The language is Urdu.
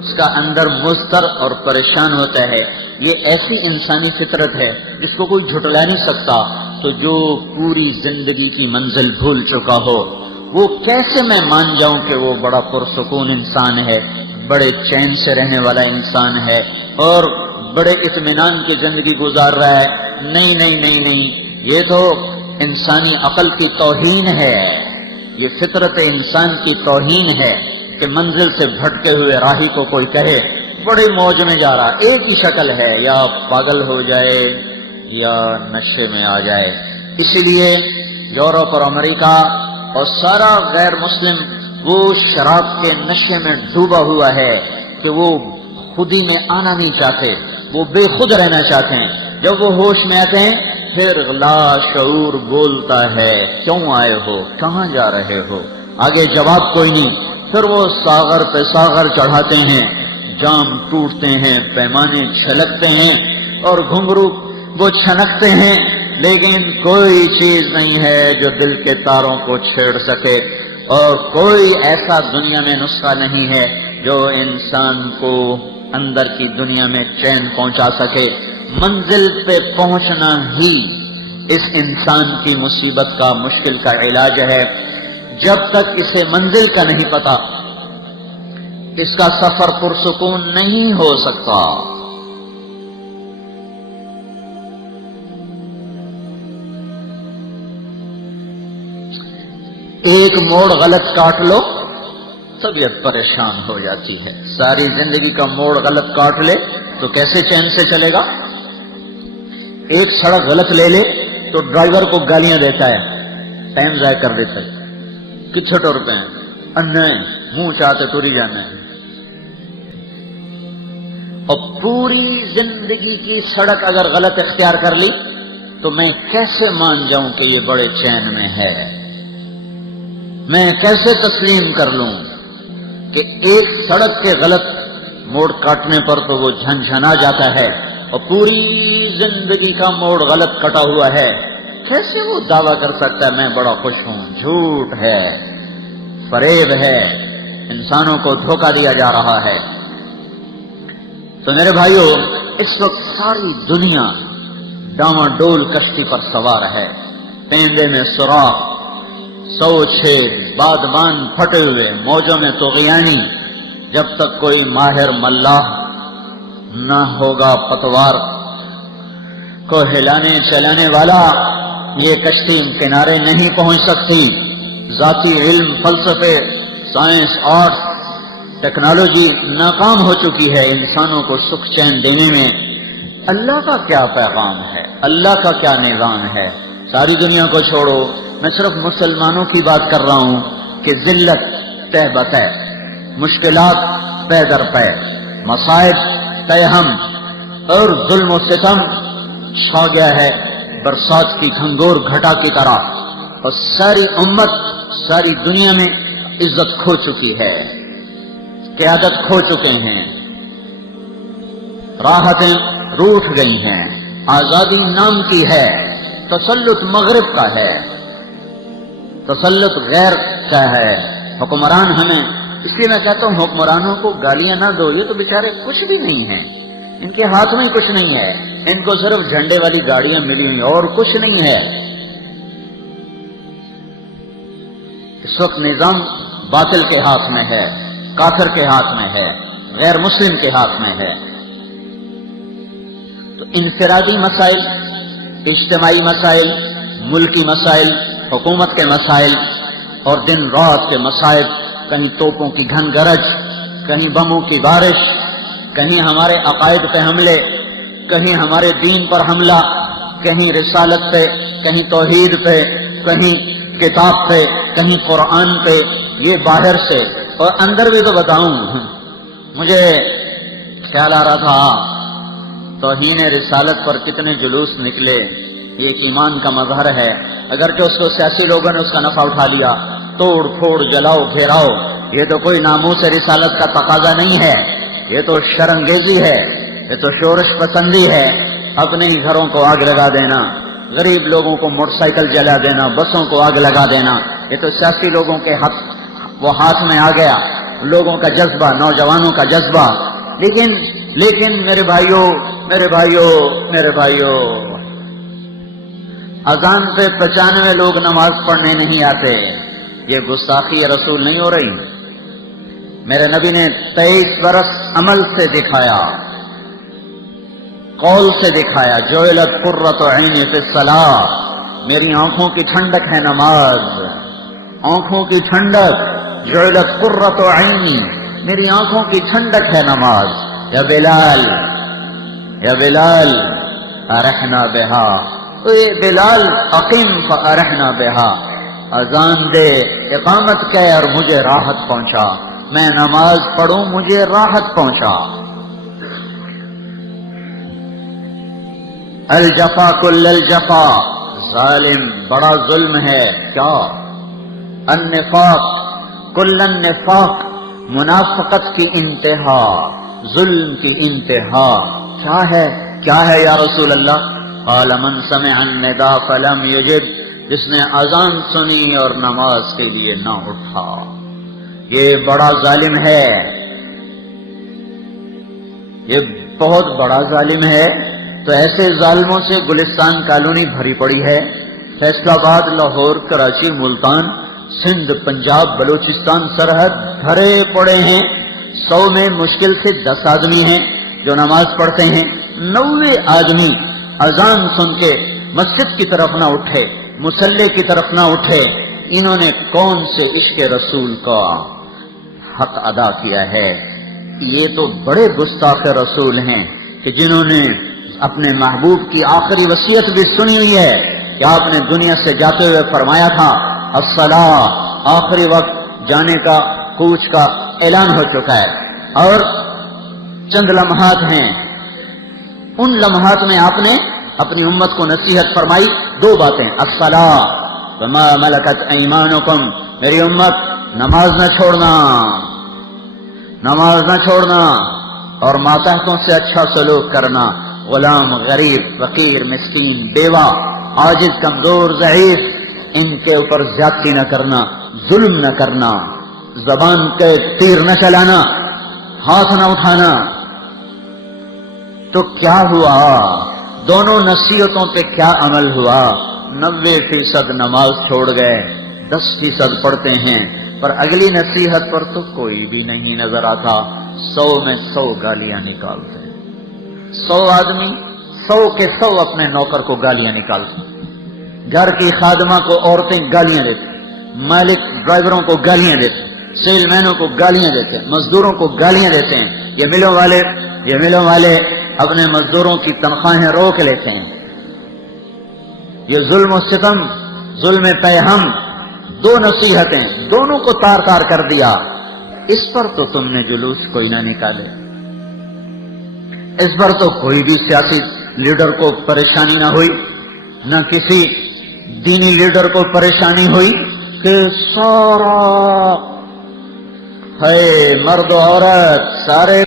اس کا اندر مضطر اور پریشان ہوتا ہے. یہ ایسی انسانی فطرت ہے جس کو کوئی جھٹلا نہیں سکتا. تو جو پوری زندگی کی منزل بھول چکا ہو وہ کیسے میں مان جاؤں کہ وہ بڑا پرسکون انسان ہے, بڑے چین سے رہنے والا انسان ہے اور بڑے اطمینان کی زندگی گزار رہا ہے. نہیں نہیں نہیں نہیں, یہ تو انسانی عقل کی توہین ہے, یہ فطرت انسان کی توہین ہے کہ منزل سے بھٹکے ہوئے راہی کو کوئی کہے بڑی موج میں جا رہا. ایک ہی شکل ہے, یا پاگل ہو جائے یا نشے میں آ جائے. اسی لیے یورپ اور امریکہ اور سارا غیر مسلم وہ شراب کے نشے میں ڈوبا ہوا ہے کہ وہ خودی میں آنا نہیں چاہتے, وہ بے خود رہنا چاہتے ہیں. جب وہ ہوش میں آتے ہیں پھر لا شعور بولتا ہے کیوں آئے ہو, کہاں جا رہے ہو, آگے جواب کوئی نہیں. پھر وہ ساغر پہ ساغر چڑھاتے ہیں, جام ٹوٹتے ہیں, پیمانے چھلکتے ہیں اور گھنگرو وہ چھنکتے ہیں, لیکن کوئی چیز نہیں ہے جو دل کے تاروں کو چھیڑ سکے اور کوئی ایسا دنیا میں نسخہ نہیں ہے جو انسان کو اندر کی دنیا میں چین پہنچا سکے. منزل پہ پہنچنا ہی اس انسان کی مصیبت کا مشکل کا علاج ہے. جب تک اسے منزل کا نہیں پتا اس کا سفر پرسکون نہیں ہو سکتا. ایک موڑ غلط کاٹ لو طبیعت پریشان ہو جاتی ہے. ساری زندگی کا موڑ غلط کاٹ لے تو کیسے چین سے چلے گا. ایک سڑک غلط لے لے تو ڈرائیور کو گالیاں دیتا ہے, ٹائم ضائع کر دیتا ہے, کچھ روپے انا ہے, منہ چاہتے توری جانا ہے. اور پوری زندگی کی سڑک اگر غلط اختیار کر لی تو میں کیسے مان جاؤں کہ یہ بڑے چین میں ہے. میں کیسے تسلیم کر لوں کہ ایک سڑک کے غلط موڑ کاٹنے پر تو وہ جھنجھنا جاتا ہے اور پوری زندگی کا موڑ غلط کٹا ہوا ہے. کیسے وہ دعویٰ کر سکتا ہے میں بڑا خوش ہوں. جھوٹ ہے, فریب ہے, انسانوں کو دھوکہ دیا جا رہا ہے. تو میرے بھائیو, اس وقت ساری دنیا ڈاواں ڈول کشتی پر سوار ہے. پیندے میں سوراخ, سو چھید, بادبان پھٹے ہوئے, موجوں میں طغیانی. جب تک کوئی ماہر ملاح نہ ہوگا پتوار کو ہلانے چلانے والا, یہ کشتی کنارے نہیں پہنچ سکتی. ذاتی علم, فلسفے, سائنس, آرٹس, ٹیکنالوجی ناکام ہو چکی ہے انسانوں کو سکھ چین دینے میں. اللہ کا کیا پیغام ہے, اللہ کا کیا نظام ہے. ساری دنیا کو چھوڑو, میں صرف مسلمانوں کی بات کر رہا ہوں کہ ذلت تہ بتہ, مشکلات پے در پے, مصائب تہم اور ظلم و ستم چھا گیا ہے برسات کی گھنگور گھٹا کی طرح. اور ساری امت, ساری دنیا میں عزت کھو چکی ہے, قیادت کھو چکے ہیں, راحتیں روٹھ گئی ہیں. آزادی نام کی ہے, تسلط مغرب کا ہے, تسلط غیر کا ہے. حکمران ہمیں, اس لیے میں کہتا ہوں حکمرانوں کو گالیاں نہ دو, یہ تو بیچارے کچھ بھی نہیں ہیں, ان کے ہاتھ میں کچھ نہیں ہے, ان کو صرف جھنڈے والی گاڑیاں ملی ہوئی اور کچھ نہیں ہے. اس وقت نظام باطل کے ہاتھ میں ہے, کافر کے ہاتھ میں ہے, غیر مسلم کے ہاتھ میں ہے. تو انفرادی مسائل, اجتماعی مسائل, ملکی مسائل, حکومت کے مسائل اور دن رات کے مسائل, کہیں توپوں کی گھن گرج, کہیں بموں کی بارش, کہیں ہمارے عقائد پہ حملے, کہیں ہمارے دین پر حملہ, کہیں رسالت پہ, کہیں توحید پہ, کہیں کتاب پہ, کہیں قرآن پہ. یہ باہر سے, اور اندر بھی تو بتاؤں, مجھے خیال آ رہا تھا توہین رسالت پر کتنے جلوس نکلے. یہ ایک ایمان کا مظہر ہے, اگرچہ اس کو سیاسی لوگوں نے اس کا نفع اٹھا لیا, توڑ پھوڑ, جلاؤ, گھیراؤ. یہ تو کوئی ناموس رسالت کا تقاضا نہیں ہے, یہ تو شرمگیزی ہے, یہ تو شورش پسندی ہے. اپنے ہی گھروں کو آگ لگا دینا, غریب لوگوں کو موٹر سائیکل جلا دینا, بسوں کو آگ لگا دینا, یہ تو سیاسی لوگوں کے ہاتھ میں آ گیا. لوگوں کا جذبہ، نوجوانوں کا جذبہ، لیکن میرے بھائیوں اذان پہ 95 لوگ نماز پڑھنے نہیں آتے، یہ گستاخی رسول نہیں ہو رہی؟ میرے نبی نے 23 برس عمل سے دکھایا، قول سے دکھایا، جعلت قرۃ عینی فی الصلاۃ، میری آنکھوں کی ٹھنڈک ہے نماز، آنکھوں کی ٹھنڈک، جعلت قرۃ عینی، میری آنکھوں کی ٹھنڈک ہے نماز۔ یا بلال ارحنا بہا، اے بلال اقیم فارحنا بہا، اذان دے، اقامت کہ اور مجھے راحت پہنچا، میں نماز پڑھوں مجھے راحت پہنچا۔ الجفا کل الجفا، ظالم بڑا ظلم ہے کیا؟ النفاق کل النفاق، منافقت کی انتہا، ظلم کی انتہا کیا ہے یا رسول اللہ؟ قال من سمع النداء فلم یجب، جس نے اذان سنی اور نماز کے لیے نہ اٹھا، یہ بڑا ظالم ہے، یہ بہت بڑا ظالم ہے۔ تو ایسے ظالموں سے گلستان کالونی بھری پڑی ہے، فیصلہ آباد، لاہور، کراچی، ملتان، سندھ، پنجاب، بلوچستان سرحد بھرے پڑے ہیں۔ 100 میں مشکل سے 10 آدمی ہیں جو نماز پڑھتے ہیں، 90 آدمی اذان سن کے مسجد کی طرف نہ اٹھے، مصلی کی طرف نہ اٹھے۔ انہوں نے کون سے عشق رسول کا حق ادا کیا ہے؟ یہ تو بڑے گستاخ رسول ہیں کہ جنہوں نے اپنے محبوب کی آخری وصیت بھی سنی ہوئی ہے کہ آپ نے دنیا سے جاتے ہوئے فرمایا تھا الصلاۃ، آخری وقت جانے کا، کوچ کا اعلان ہو چکا ہے، اور چند لمحات ہیں، ان لمحات میں آپ نے اپنی امت کو نصیحت فرمائی 2 باتیں، الصلاۃ وما ملکت ایمانکم، میری امت نماز نہ چھوڑنا اور ماتحتوں سے اچھا سلوک کرنا، غلام، غریب، فقیر، مسکین، بیوہ، عاجز، کمزور، ضعیف، ان کے اوپر زیادتی نہ کرنا، ظلم نہ کرنا، زبان کے تیر نہ چلانا، ہاتھ نہ اٹھانا۔ تو کیا ہوا؟ دونوں نصیحتوں پہ کیا عمل ہوا؟ 90% نماز چھوڑ گئے، 10% پڑھتے ہیں، پر اگلی نصیحت پر تو کوئی بھی نہیں نظر آتا۔ 100 میں 100 گالیاں نکالتے، 100 آدمی 100 کے 100 اپنے نوکر کو گالیاں نکالتے، گھر کی خادمہ کو عورتیں گالیاں دیتے، مالک ڈرائیوروں کو گالیاں دیتے، سیل مینوں کو گالیاں دیتے، مزدوروں کو گالیاں دیتے ہیں، یہ ملوں والے اپنے مزدوروں کی تنخواہیں روک لیتے ہیں۔ یہ ظلم و ستم، ظلم پہ ہم، 2 نصیحتیں، دونوں کو تار تار کر دیا۔ اس پر تو تم نے جلوس کوئی نہ نکالے، اس پر تو کوئی بھی سیاسی لیڈر کو پریشانی نہ ہوئی، نہ کسی دینی لیڈر کو پریشانی ہوئی کہ سارا ہے مرد و عورت سارے